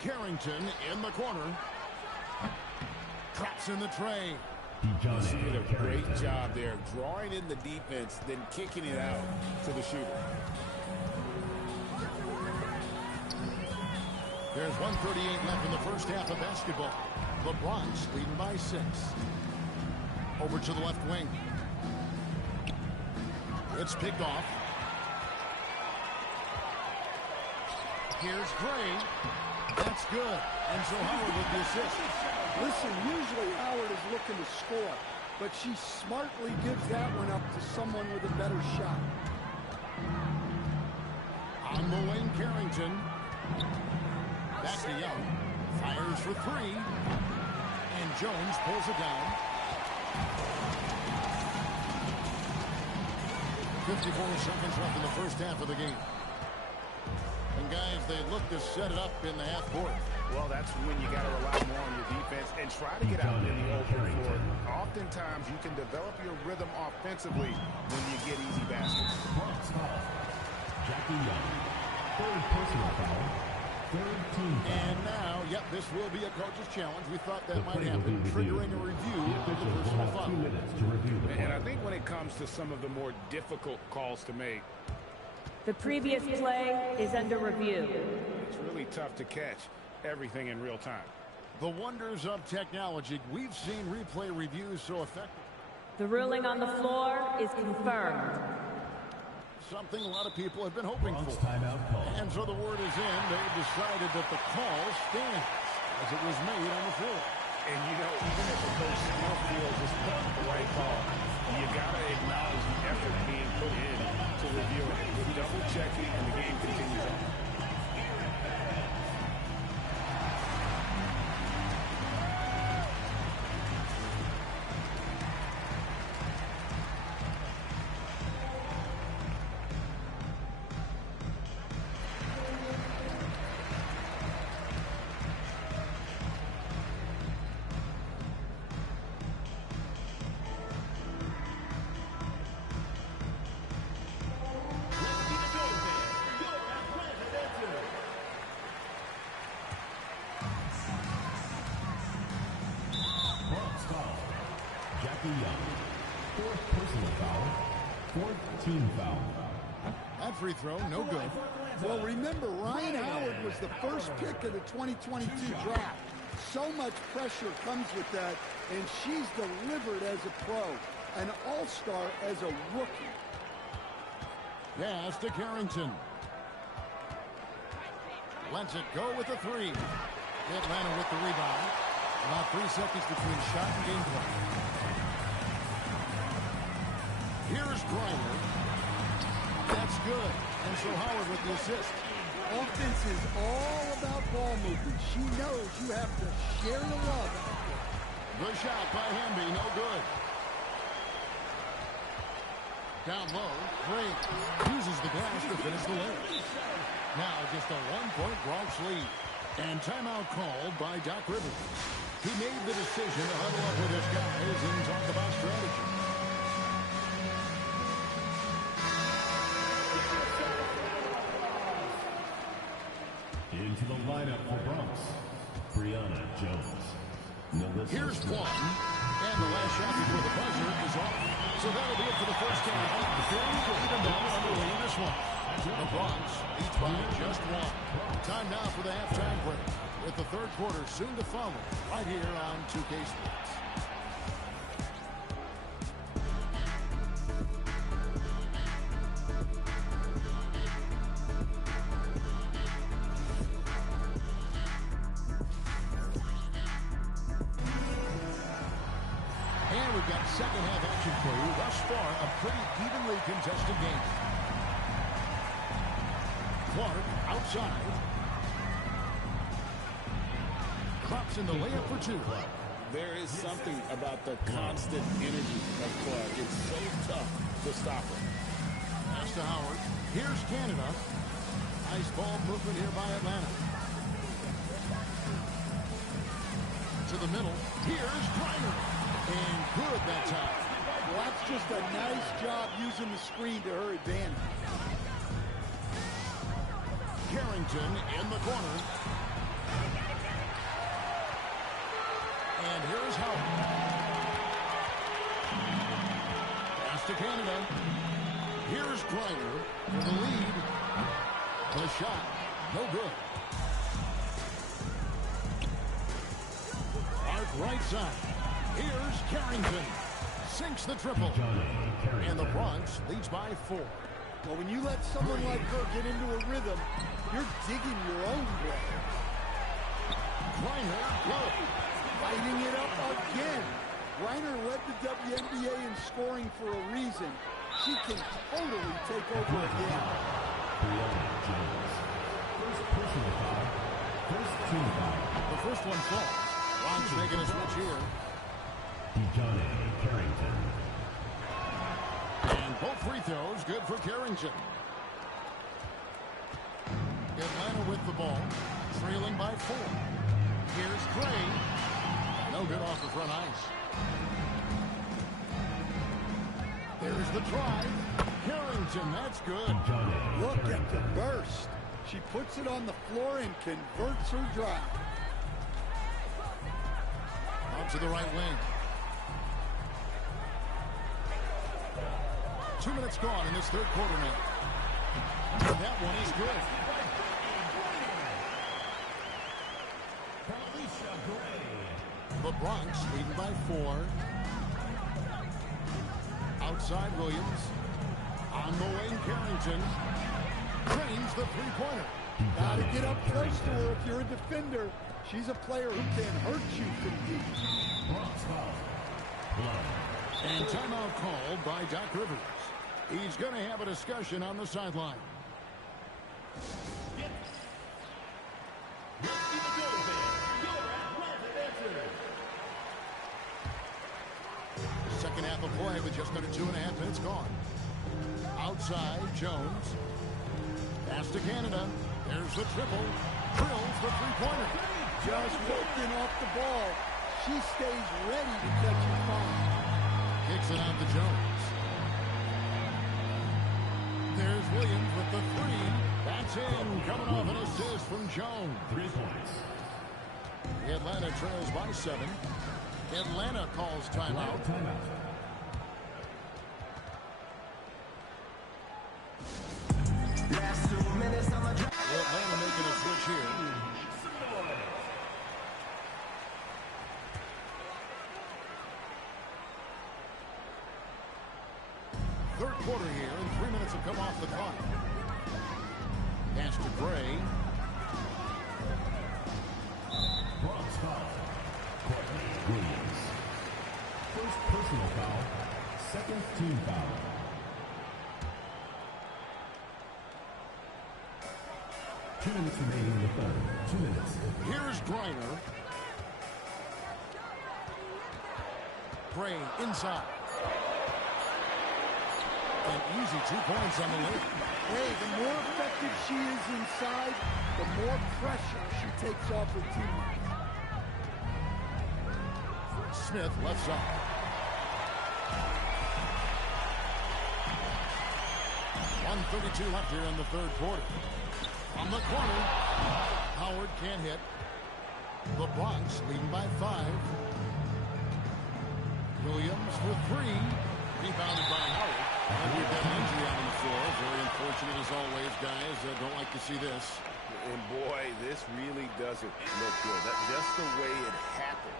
Carrington in the corner. Traps in the tray. She did a great job there, drawing in the defense, then kicking it out to the shooter. There's 1:38 left in the first half of basketball. The Bronx leading by 6. Over to the left wing. It's picked off. Here's Gray. That's good. And so Howard with the assist. Listen, usually Howard is looking to score, but she smartly gives that one up to someone with a better shot. On the wing, Carrington. Back to Young. Fires for 3. And Jones pulls it down. 54 seconds left in the first half of the game. And guys, they look to set it up in the half court. Well, that's when you got to rely more on your defense and try to get out in the open floor. Oftentimes, you can develop your rhythm offensively when you get easy baskets. Jackie Young, third personal foul, third team foul. And now, yep, this will be a coach's challenge. We thought that might happen, triggering a review of the personal foul. 2 minutes to review the And I think when it comes to some of the more difficult calls to make, the previous play is under review. it's really tough to catch everything in real time. The wonders of technology. We've seen replay reviews so effective. The ruling on the floor is confirmed. Something a lot of people have been hoping Bronx for. timeout call. And so the word is in. They've decided that the call stands as it was made on the floor. And, you know, even if the coach still feels this wasn't the right call, you got to acknowledge the effort being put in to review it. With double checking, and the game continues on. Jackie Young, fourth personal foul, fourth team foul. That free throw, no good. Well, remember, Ryan Howard was the first pick of the 2022 draft. So much pressure comes with that, and she's delivered as a pro, an all-star as a rookie. Pass to Carrington. Lets it go with the 3. Atlanta with the rebound. About 3 seconds between shot and game play. Here's Griner. That's good. And so Howard with the assist. Offense is all about ball movement. She knows you have to share the love. The shot by Hamby, no good. Down low, Gray uses the glass to finish the layup. Now just a 1-point Bronx lead. And timeout called by Doc Rivers. He made the decision to huddle up with his guys and talk about strategy. Into the lineup for Bronx, Brianna Jones. Here's one, and the last shot before the buzzer is off. So that'll be it for the first half. Very even down underway in this one. The Bronx leads by just 1. Time now for the halftime break, with the third quarter soon to follow, right here on 2K Sports. And we've got second half action for you. Thus far, a pretty evenly contested game. Clark outside. Drops in the layup for 2. There is something about the constant energy of Clark. It's so tough to stop her. Pass to Howard. Here's Canada. Nice ball movement here by Atlanta. To the middle. Here's Griner. And good that time. Well, that's just a nice job using the screen to her advantage. Carrington in the corner. And here's Howard. Pass to Canada. Here's Griner for the lead. The shot, no good. Right side. Here's Carrington. Sinks the triple. And the Bronx leads by 4. Well, when you let someone like her get into a rhythm, you're digging your own grave. Griner, good. Lighting it up again. Griner led the WNBA in scoring for a reason. She can totally take over again. First personal foul. First team foul. The first one falls. Bronx making a switch here. Carrington. And both free throws good for Carrington. Atlanta with the ball, trailing by 4. Here's Gray. No good off the front ice. There's the drive. Carrington, that's good. Look at the burst. She puts it on the floor and converts her drive. Out to the right wing. 2 minutes gone in this third quarter now. That one is good. The Bronx leading by 4. Outside Williams. On the wing, Carrington. Drains the three-pointer. Gotta get up close to her if you're a defender. She's a player who can hurt you from deep. And timeout called by Doc Rivers. He's going to have a discussion on the sideline. Second half of play with just under 2.5 minutes gone. Outside, Jones. Pass to Canada. There's the triple. Drills the three-pointer. Just working off the ball. She stays ready to catch it fine. Kicks it out to Jones. There's Williams with the 3. That's in. Coming off an assist from Jones. 3 points. Atlanta trails by 7. Atlanta calls timeout. Atlanta making a switch here. Third quarter here, and 3 minutes have come off the clock. Pass to Gray. Bronx foul. Williams. First personal foul. Second team foul. Two minutes remaining in the third. 2 minutes. Here's Griner. Gray inside. An easy 2 points on the late. Hey, the more effective she is inside, the more pressure she takes off her teammates. Smith left side. .132 left here in the third quarter. On the corner, Howard can't hit. The Bronx leading by 5. Williams for 3. Rebounded by Howard. And we've got an injury out on the floor. Very unfortunate as always, guys. Don't like to see this. And boy, this really doesn't look good. That's just the way it happened.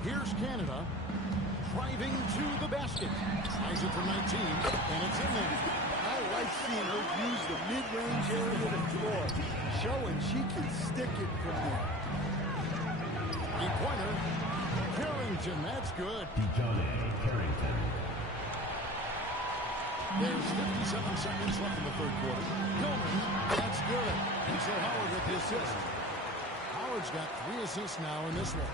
Here's Canada driving to the basket. Tries it for 19, and it's in there. I like seeing her use the mid-range area of the floor, showing she can stick it from there. Three-pointer. Carrington, that's good. Carrington. There's 57 seconds left in the third quarter. Hillman, that's good. And so Howard with the assist. Howard's got 3 assists now in this one.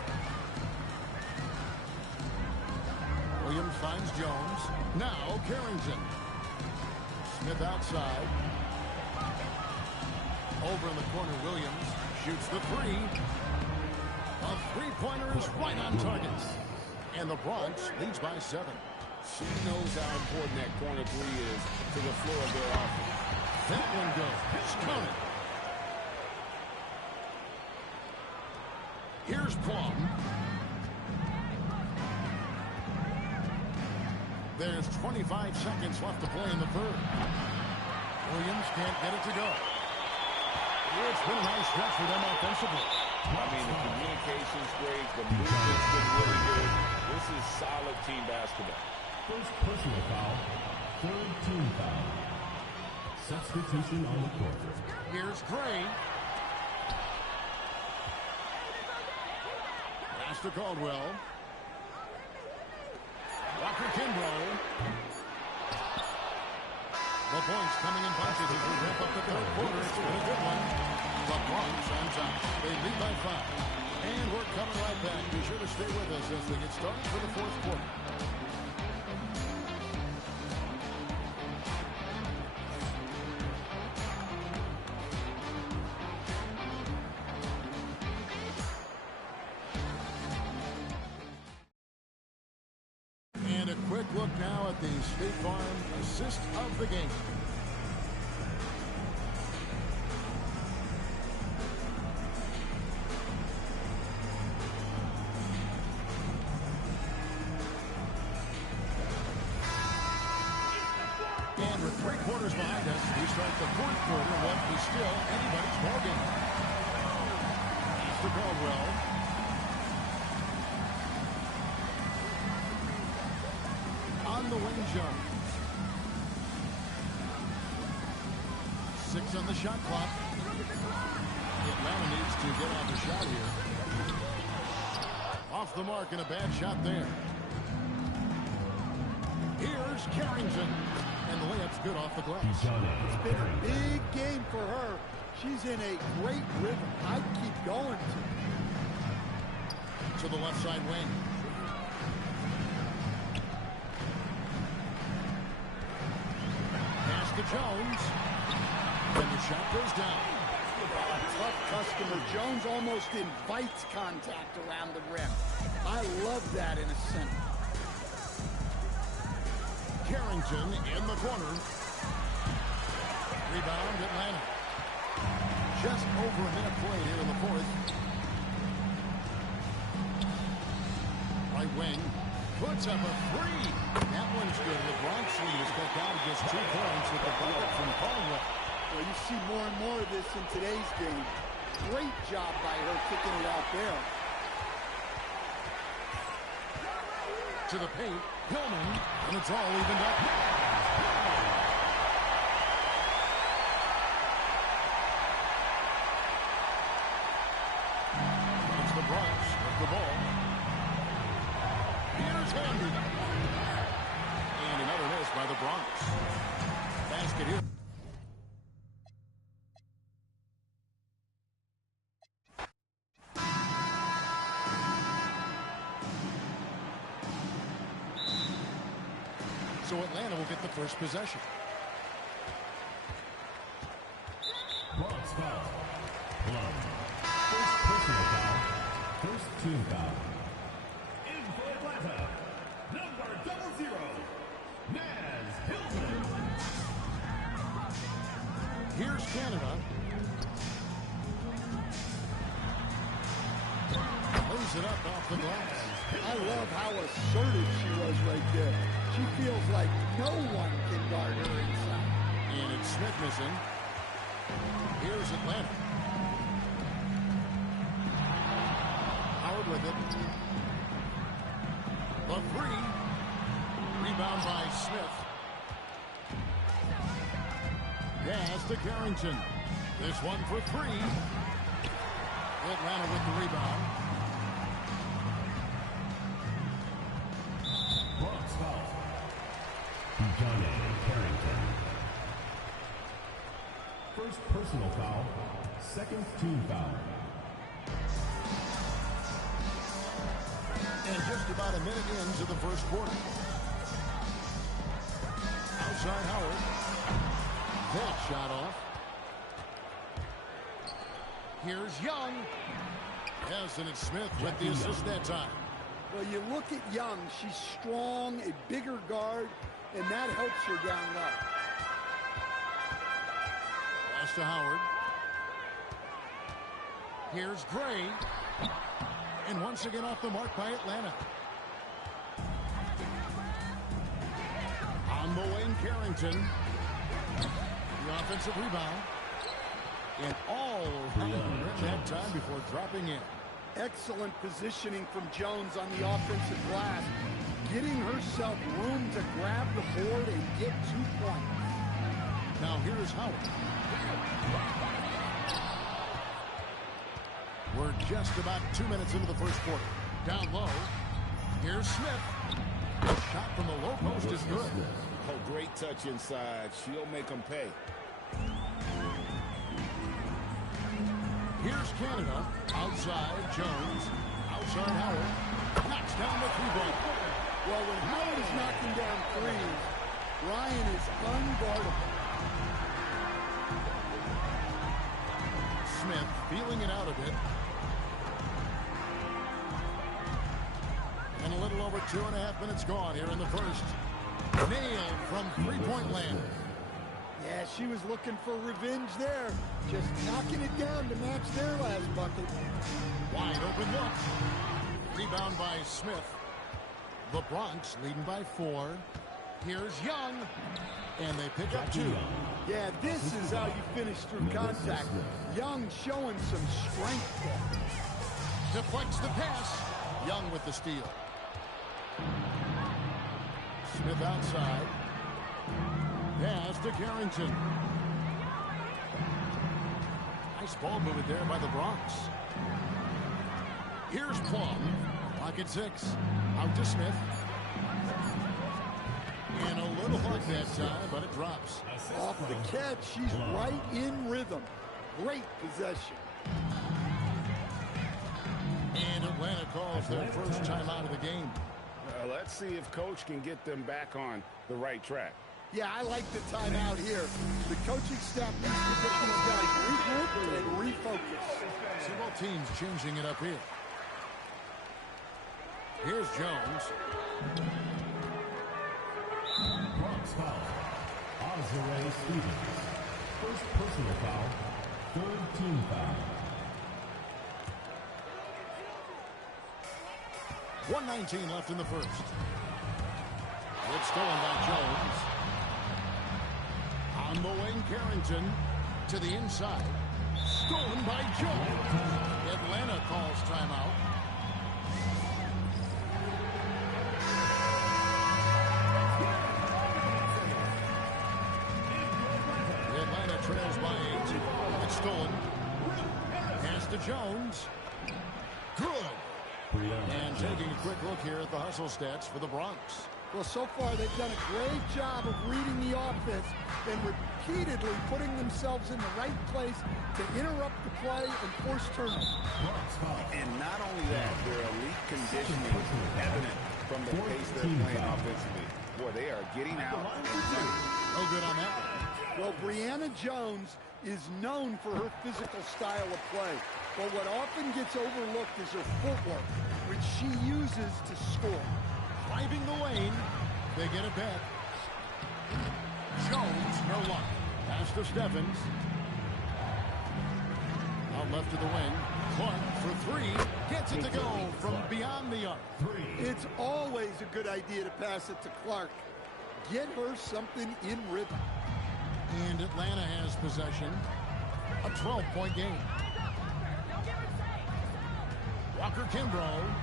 Williams finds Jones. Now Carrington. Smith outside. Over in the corner, Williams shoots the 3. A three-pointer is right on target. And the Bronx leads by 7. She knows how important that corner 3 is to the floor of their offense. That one goes. It's counted. Here's Plum. There's 25 seconds left to play in the third. Williams can't get it to go. It's been a nice stretch for them offensively. I mean, the communication's great. The movement's been really good. This is solid team basketball. First personal foul. Third team foul. Substitution on the court. Here's Gray. Pass to Caldwell. Walker Kimbrough. The points coming in bunches as we wrap up the third quarter. It's been a good one. The Bronx on top. They lead by 5. And we're coming right back. Be sure to stay with us as they get started for the fourth quarter. And a quick look now at the State Farm assist of the game. And with 3 quarters behind us, we start the fourth quarter. What is still anybody's ballgame. Mr. Caldwell. On the wing, Jones. 6 on the shot clock. Atlanta needs to get off the shot here. Off the mark and a bad shot there. Here's Carrington. And the layup's good off the glass. It's been a big game for her. She's in a great rhythm. I'd keep going. To the left side wing. Pass to Jones. And the shot goes down. Tough customer. Jones almost invites contact around the rim. I love that in a center. Carrington in the corner. Rebound Atlanta. Just over a minute played here in the fourth. Right wing. Puts up a 3. That one's good. The Bronx lead is cut down to just 2 points with the bucket from Caldwell. Well, you see more and more of this in today's game. Great job by her kicking it out there. To the paint. Hillman. And it's all evened up. It's the Bronx with the ball. Here's Hamby. And another miss by the Bronx. Basket here. So Atlanta will get the first possession. Bronx foul. First personal foul. First team foul. In for Atlanta, number 00, Naz Hillman. Here's Canada. Lays it up off the glass. I love how assertive she was right there. She feels like no one can guard her inside. And it's Smith missing. Here's Atlanta. Howard with it. The 3. Rebound by Smith. Pass to Carrington. This one for 3. Atlanta with the rebound. Bronx foul. Carrington. First personal foul. Second team foul. And just about a minute into the first quarter. Outside Howard. That shot off. Here's Young. Yes, and it's Smith with the assist that time. Well, you look at Young. She's strong, a bigger guard, and that helps her down low. Pass to Howard. Here's Gray. And once again off the mark by Atlanta. Carrington. The offensive rebound. And all around the rim that time before dropping in. Excellent positioning from Jones on the offensive glass. Getting herself room to grab the board and get 2 points. Now here's Howard. We're just about 2 minutes into the first quarter. Down low. Here's Smith. The shot from the low post is good. Oh, great touch inside. She'll make them pay. Here's Canada. Outside, Jones. Outside, Howard. Knocks down the 3-ball. Well, when Howard is knocking down threes, Ryan is unguardable. Smith feeling it out a bit. And a little over 2.5 minutes gone here in the first. Nailed from three-point land. Yeah, she was looking for revenge there. Just knocking it down to match their last bucket. Wide open look. Rebound by Smith. The Bronx leading by 4. Here's Young. And they pick up 2. Yeah, this is how you finish through contact. Young showing some strength there. Deflects the pass. Young with the steal. Smith outside. Pass to Carrington. Nice ball movement there by the Bronx. Here's Plum. Pocket 6. Out to Smith. And a little luck that time, but it drops. Off the catch, she's right in rhythm. Great possession. And Atlanta calls their first time out of the game. Let's see if Coach can get them back on the right track. Yeah, I like the timeout here. The coaching staff needs to get these guys regrouped and refocus. See both teams changing it up here. Here's Jones. Bronx foul. Azure Stevens. First personal foul. Third team foul. 1:19 left in the first. It's stolen by Jones. On the wing, Carrington to the inside. Stolen by Jones. Atlanta calls timeout. Atlanta trails by 8. It's stolen. Pass to Jones. Good. And taking a quick look here at the hustle stats for the Bronx. Well, so far they've done a great job of reading the offense and repeatedly putting themselves in the right place to interrupt the play and force turnovers. And not only that, their elite conditioning evident from the pace they're playing offensively. Boy, they are getting out. No good on that one. Well, Brianna Jones is known for her physical style of play. But what often gets overlooked is her footwork, which she uses to score. Driving the lane. They get it back. Jones, no luck. Pass to Stephens. Out left to the wing. Clark for 3. Gets it to go from beyond the arc. It's always a good idea to pass it to Clark. Get her something in rhythm. And Atlanta has possession. A 12-point game. Walker Kimbrough.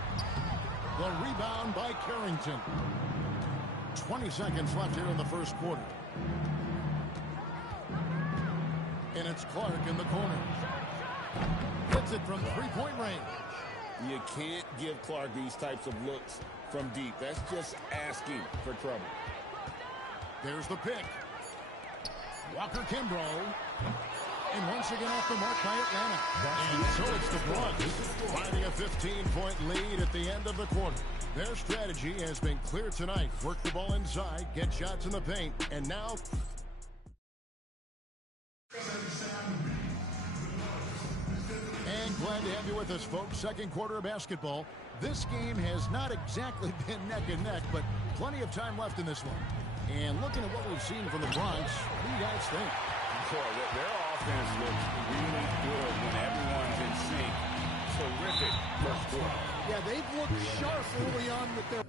The rebound by Carrington. 20 seconds left here in the first quarter. And it's Clark in the corner. Hits it from three-point range. You can't give Clark these types of looks from deep. That's just asking for trouble. There's the pick. Walker Kimbrough. And once again off the mark by Atlanta. And so it's the Bronx finding a 15-point lead at the end of the quarter. Their strategy has been clear tonight. Work the ball inside, get shots in the paint, and now... And glad to have you with us, folks. Second quarter of basketball. This game has not exactly been neck and neck, but plenty of time left in this one. And looking at what we've seen from the Bronx, what do you guys think? Boy, their offense looks really good when everyone's in sync. Terrific first quarter. Yeah, they've looked sharp early on with their...